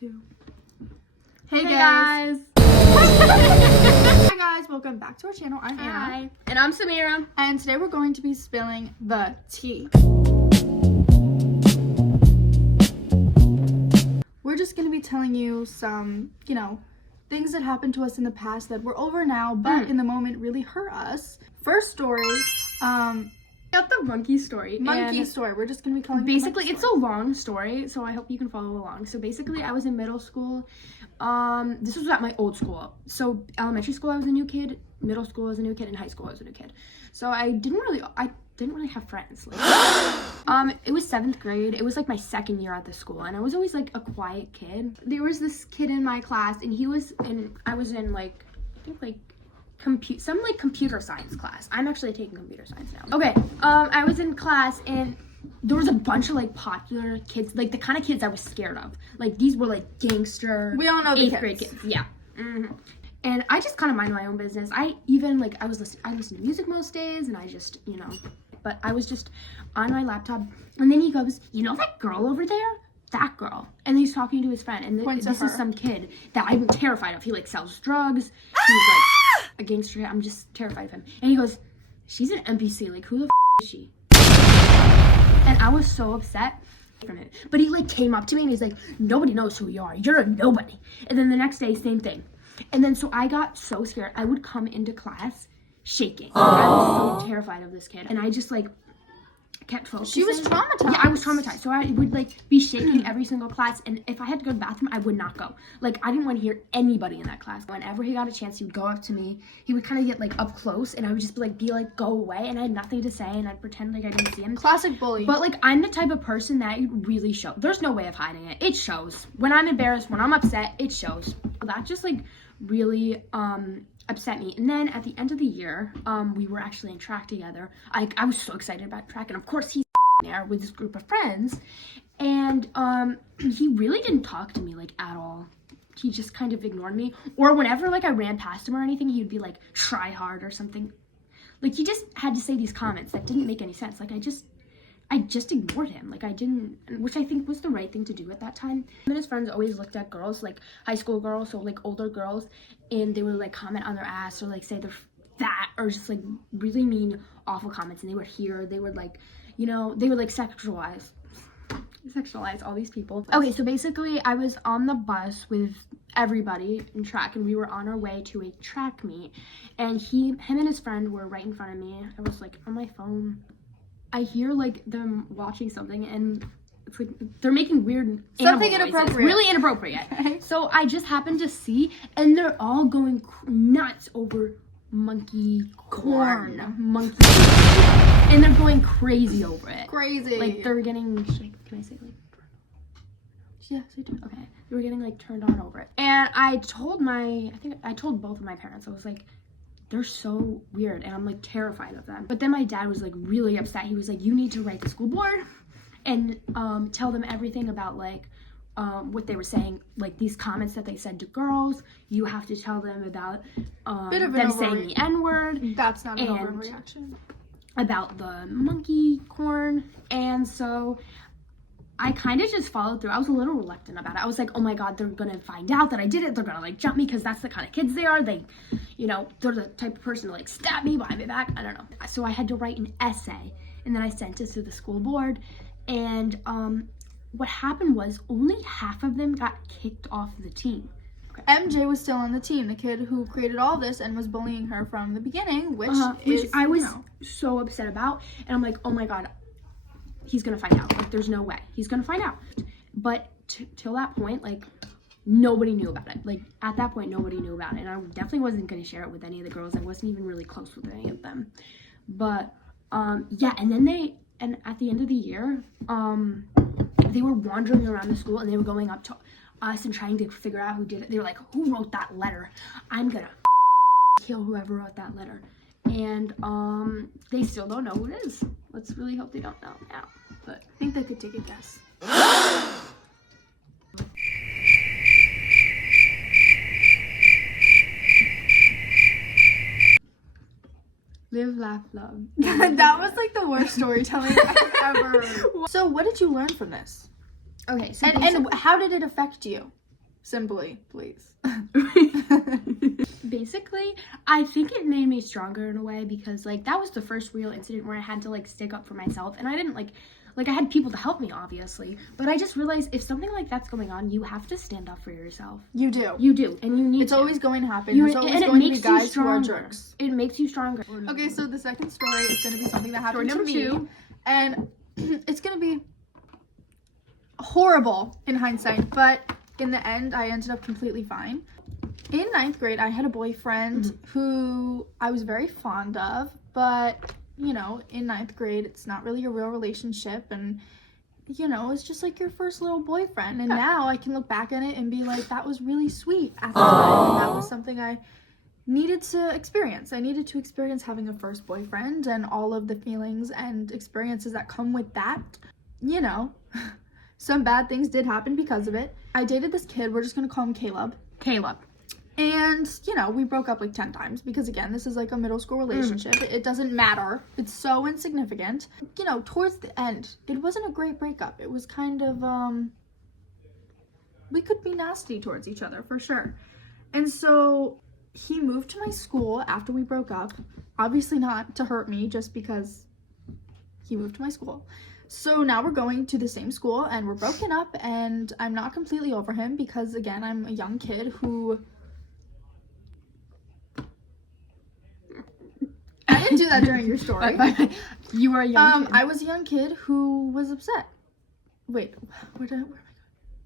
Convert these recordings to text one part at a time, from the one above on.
2. Hey guys. Hi guys, welcome back to our channel. I'm Anna. Hi. And I'm Samira. And today we're going to be spilling the tea. We're just going to be telling you some, things that happened to us in the past that we're over now, but in the moment really hurt us. First story, Got the monkey story. story. We're just going to be calling basically, it's a long story, so I hope you can follow along. So basically, I was in middle school. This was at my old school. So elementary school, I was a new kid. Middle school, I was a new kid. And high school, I was a new kid. So I didn't really have friends. It was 7th grade. It was like my second year at the school, and I was always like a quiet kid. There was this kid in my class, and I was in computer science class. I'm actually taking computer science now. Okay, I was in class, and there was a bunch of popular kids, like the kind of kids I was scared of. Like these were like gangster. We all know the 8th grade kids. Yeah. Mm-hmm. And I just kind of mind my own business. I listen to music most days, and I just, but I was just on my laptop, and then he goes, that girl over there? That girl. And he's talking to his friend, and this is some kid that I'm terrified of. He sells drugs. He's a gangster. I'm just terrified of him. And he goes, she's an NPC. Who the is she? And I was so upset from him. But he came up to me, and he's like, nobody knows who you are. You're a nobody. And then the next day, same thing. And then so I got so scared. I would come into class shaking. I was so terrified of this kid. And I just kept focusing. She was traumatized. Yeah, I was traumatized. So I would be shaking every single class, and if I had to go to the bathroom, I would not go. I didn't want to hear anybody in that class. Whenever he got a chance, he would go up to me. He would kind of get up close, and I would just be like, go away, and I had nothing to say, and I'd pretend like I didn't see him. Classic bully. But I'm the type of person that it really shows. There's no way of hiding it. It shows. When I'm embarrassed, when I'm upset, it shows. That just really upset me. And then at the end of the year, we were actually in track together. I was so excited about track, and of course he's there with this group of friends, and he really didn't talk to me at all. He just kind of ignored me, or whenever I ran past him or anything, he'd be try hard or something. He just had to say these comments that didn't make any sense. I just ignored him. I didn't, which I think was the right thing to do at that time. Him and his friends always looked at girls, high school girls, so older girls, and they would comment on their ass or say they're fat or just really mean, awful comments. And they would they would sexualize all these people. Okay, so basically I was on the bus with everybody in track, and we were on our way to a track meet, and him and his friend were right in front of me. I was on my phone. I hear them watching something, and it's they're making weird something inappropriate noises. Really inappropriate. Okay. So I just happened to see, and they're all going nuts over monkey corn. And they're going crazy over it. Crazy. They're getting, can I say yeah, say it. Okay. They were getting turned on over it. And I told both of my parents. I was they're so weird, and I'm terrified of them. But then my dad was really upset. He was you need to write the school board and tell them everything about what they were saying, these comments that they said to girls. You have to tell them about them saying the N-word. That's not an overreaction. About the monkey corn. And so I kind of just followed through. I was a little reluctant about it. I was oh my God, they're gonna find out that I did it. They're gonna jump me, because that's the kind of kids they are. They, they're the type of person to stab me behind my back. I don't know. So I had to write an essay, and then I sent it to the school board. And what happened was only half of them got kicked off the team. Okay. MJ was still on the team, the kid who created all this and was bullying her from the beginning, which I was so upset about. And I'm oh my God, he's gonna find out. There's no way he's gonna find out. But till that point, nobody knew about it. At that point, nobody knew about it, and I definitely wasn't gonna share it with any of the girls. I wasn't even really close with any of them. But yeah, and then at the end of the year, they were wandering around the school, and they were going up to us and trying to figure out who did it. They were who wrote that letter? I'm gonna kill whoever wrote that letter. And they still don't know who it is. Let's really hope they don't know now. But I think they could take a guess. Live, laugh, love. That was the worst storytelling I've ever heard. So what did you learn from this? Okay, so and how did it affect you? Simply, please. Basically, I think it made me stronger in a way because, like, that was the first real incident where I had to, like, stick up for myself. And I didn't, like, I had people to help me, obviously. But I just realized if something like that's going on, you have to stand up for yourself. You do. You do. And you need It's to. always going to happen. There's always going to be guys who are jerks. It makes you stronger. Okay, so the second story is going to be something that happened to Story me. number 2. And it's going to be horrible in hindsight, but in the end, I ended up completely fine. In 9th grade, I had a boyfriend who I was very fond of, but, you know, in 9th grade, it's not really a real relationship, and, you know, it's just like your first little boyfriend, and now I can look back at it and be like, that was really sweet at the time, and that was something I needed to experience. I needed to experience having a first boyfriend and all of the feelings and experiences that come with that. You know, some bad things did happen because of it. I dated this kid, we're just gonna call him Caleb. And, you know, we broke up like 10 times because, again, this is like a middle school relationship. It doesn't matter. It's so insignificant. You know, towards the end, it wasn't a great breakup. It was kind of, we could be nasty towards each other, for sure. And so he moved to my school after we broke up. Obviously not to hurt me, just because he moved to my school. So now we're going to the same school and we're broken up, and I'm not completely over him because, again, I'm a young kid who... I didn't do that during your story. You were a young kid. I was a young kid who was upset. Wait, where am I going?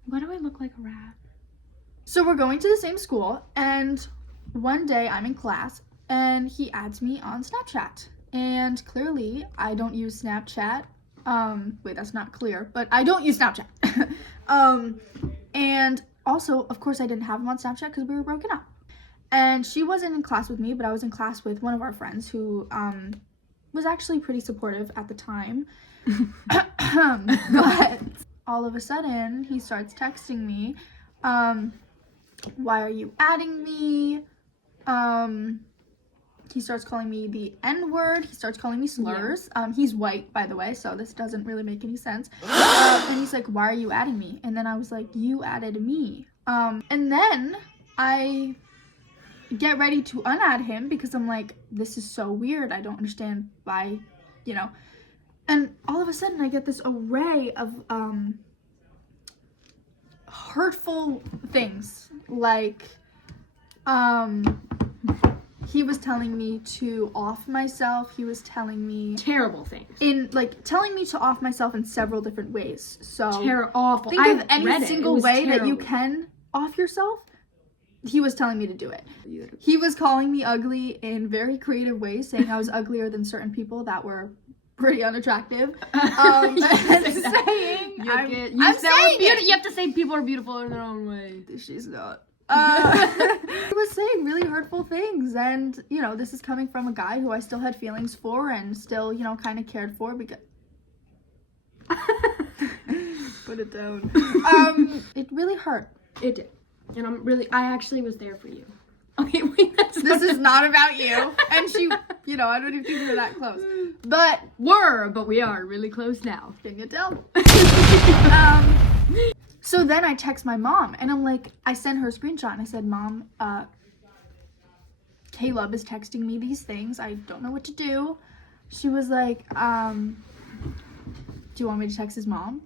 Why do I look like a rat? So we're going to the same school, and one day I'm in class and he adds me on Snapchat. And clearly I don't use Snapchat. Wait, that's not clear, but I don't use Snapchat. And also, of course, I didn't have him on Snapchat because we were broken up. And she wasn't in class with me, but I was in class with one of our friends who was actually pretty supportive at the time. But all of a sudden, he starts texting me, why are you adding me? He starts calling me the N-word. He starts calling me slurs. Yeah. He's white, by the way, so this doesn't really make any sense. And he's like, why are you adding me? And then I was like, you added me. And then I get ready to unadd him because I'm like, this is so weird. I don't understand why, you know. And all of a sudden I get this array of hurtful things. Like, he was telling me to off myself. He was telling me terrible things. Telling me to off myself in several different ways. So awful. Think of any single way that you can off yourself. He was telling me to do it. He was calling me ugly in very creative ways, saying I was uglier than certain people that were pretty unattractive. You have to say people are beautiful in their own way. She's not. He was saying really hurtful things, and, you know, this is coming from a guy who I still had feelings for and still, you know, kind of cared for because... Put it down. It really hurt. It did. And I actually was there for you. Okay, wait, this is not about you. And she, you know, I don't even think we were that close. But we are really close now. Can you tell? So then I text my mom, and I'm like, I sent her a screenshot, and I said, Mom, Caleb is texting me these things. I don't know what to do. She was like, do you want me to text his mom?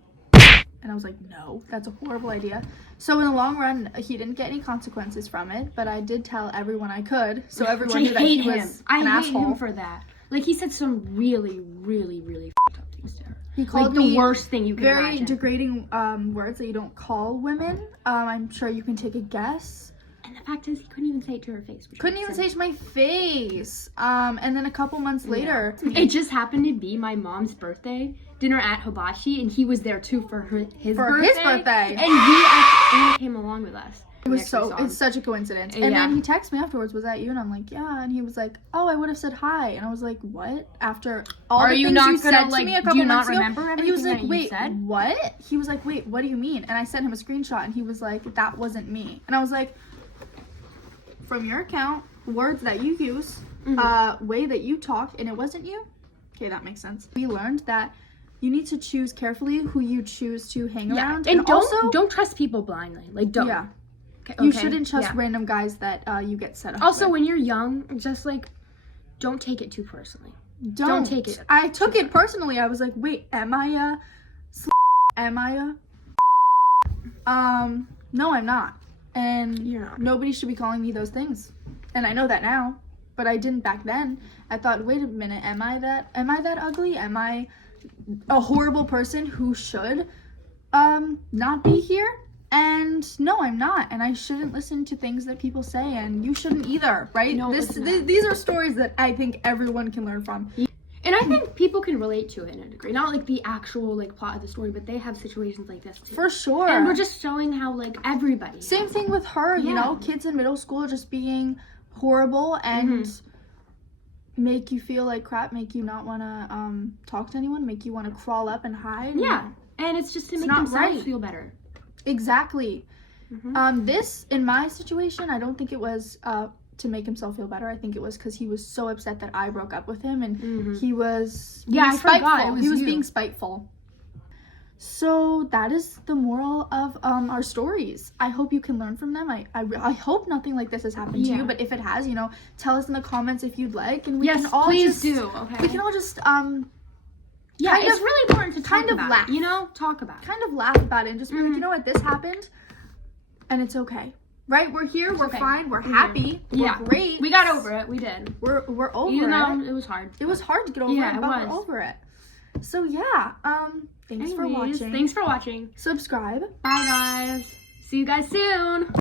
And I was like, no, that's a horrible idea. So in the long run, he didn't get any consequences from it, but I did tell everyone I could, so everyone knew that he was an asshole. I hate him for that. Like, he said some really, really, really f***ed up things to her. He called me the worst thing you can very imagine. Degrading words that you don't call women. I'm sure you can take a guess. And the fact is, he couldn't even say it to her face. Couldn't even say it to my face. And then a couple months later... Yeah. It just happened to be my mom's birthday dinner at Hibachi, and he was there too for his birthday. And he came along with us. It's such a coincidence. And then he texted me afterwards, was that you? And I'm like, yeah. And he was like, oh, I would have said hi. And I was like, what? After all the things you said to me a couple months ago? And he was like, wait, what? He was like, wait, what do you mean? And I sent him a screenshot, and he was like, that wasn't me. And I was like, from your account, words that you use, way that you talk, and it wasn't you? Okay, that makes sense. We learned that you need to choose carefully who you choose to hang around. And don't trust people blindly. Like, don't. Yeah. You shouldn't trust yeah. random guys that you get set up Also, with. when you're young, just like, don't take it too personally. Don't take it. I took it personally. I was like, wait, am I am I no, I'm not. And You're not. nobody should be calling me those things. And I know that now, but I didn't back then. I thought, wait a minute, am I that ugly? Am I a horrible person who should not be here? And no, I'm not. And I shouldn't listen to things that people say, and you shouldn't either, right? No, These are stories that I think everyone can learn from. And I think people can relate to it in a degree. Not like the actual like plot of the story, but they have situations like this too. For sure. And we're just showing how like everybody. Same thing with her, you know, kids in middle school just being horrible and make you feel like crap, make you not want to talk to anyone, make you want to crawl up and hide. Yeah. And it's just to make themselves feel better. Exactly. This, in my situation, I don't think it was to make himself feel better. I think it was because he was so upset that I broke up with him, and he was I spiteful. forgot. It was he was you. being spiteful. So that is the moral of our stories. I hope you can learn from them. I hope nothing like this has happened to you, but if it has, you know, tell us in the comments if you'd like, and we can all please do. Okay. We can all just yeah, it's really important to talk about laugh. it, you know, talk about it. Kind of laugh about it and just be like, you know what, this happened, and it's okay. Right? We're here. We're fine. We're happy. We're great. We got over it. We did. We're over it. Even though it was hard. It was hard to get over it, but we're over it. So yeah. Thanks for watching. Thanks for watching. Subscribe. Bye guys. See you guys soon.